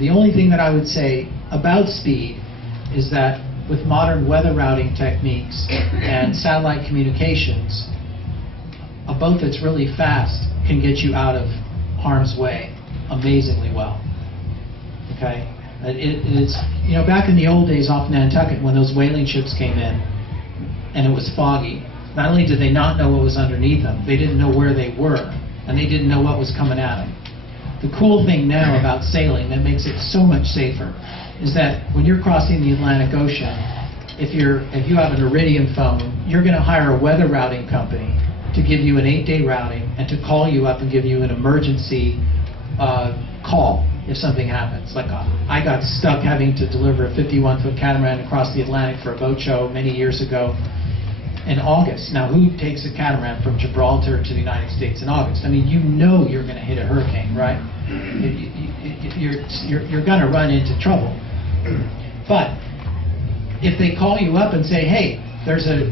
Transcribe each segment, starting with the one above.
The only thing that I would say about speed is that with modern weather routing techniques and satellite communications, a boat that's really fast can get you out of harm's way amazingly well. Okay? It's, you know, back in the old days off Nantucket when those whaling ships came in and it was foggy, not only did they not know what was underneath them, they didn't know where they were, and they didn't know what was coming at them. The cool thing now about sailing that makes it so much safer is that when you're crossing the Atlantic Ocean, if you have an Iridium phone, you're going to hire a weather routing company to give you an 8-day routing and to call you up and give you an emergency call if something happens. Like I got stuck having to deliver a 51-foot catamaran across the Atlantic for a boat show many years ago in August. Now, who takes a catamaran from Gibraltar to the United States in August? I mean, you know you're going to hit a hurricane, right? You're going to run into trouble. But if they call you up and say, hey, there's a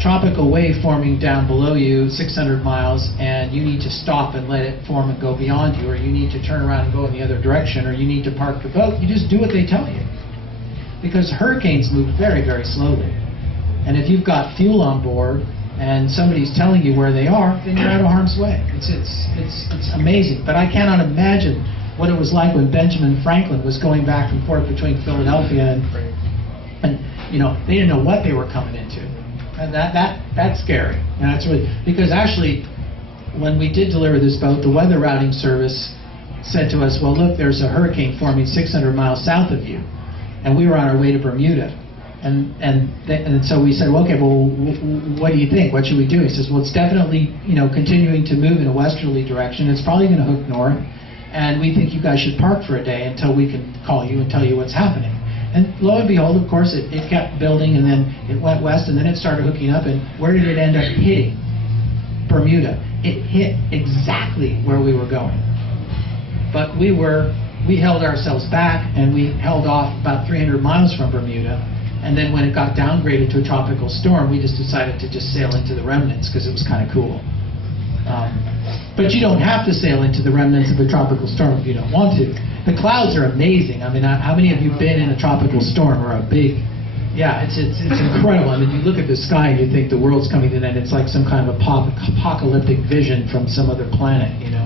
tropical wave forming down below you 600 miles and you need to stop and let it form and go beyond you, or you need to turn around and go in the other direction, or you need to park the boat, you just do what they tell you. Because hurricanes move very, very slowly. And if you've got fuel on board and somebody's telling you where they are, then you're out of harm's way. It's amazing. But I cannot imagine what it was like when Benjamin Franklin was going back and forth between Philadelphia and you know, they didn't know what they were coming into. And that's scary. And that's really, because actually, when we did deliver this boat, the weather routing service said to us, well, look, there's a hurricane forming 600 miles south of you. And we were on our way to Bermuda. And so we said, well, okay, well, what do you think? What should we do? He says, well, it's definitely, you know, continuing to move in a westerly direction. It's probably going to hook north. And we think you guys should park for a day until we can call you and tell you what's happening. And lo and behold, of course, it kept building, and then it went west, and then it started hooking up. And where did it end up hitting? Bermuda. It hit exactly where we were going. But we held ourselves back, and we held off about 300 miles from Bermuda. And then when it got downgraded to a tropical storm, we just decided to just sail into the remnants because it was kind of cool. But you don't have to sail into the remnants of a tropical storm if you don't want to. The clouds are amazing. I mean, how many of you been in a tropical storm or a big? Yeah, it's incredible. I mean, you look at the sky and you think the world's coming to an end. It's like some kind of apocalyptic vision from some other planet, you know.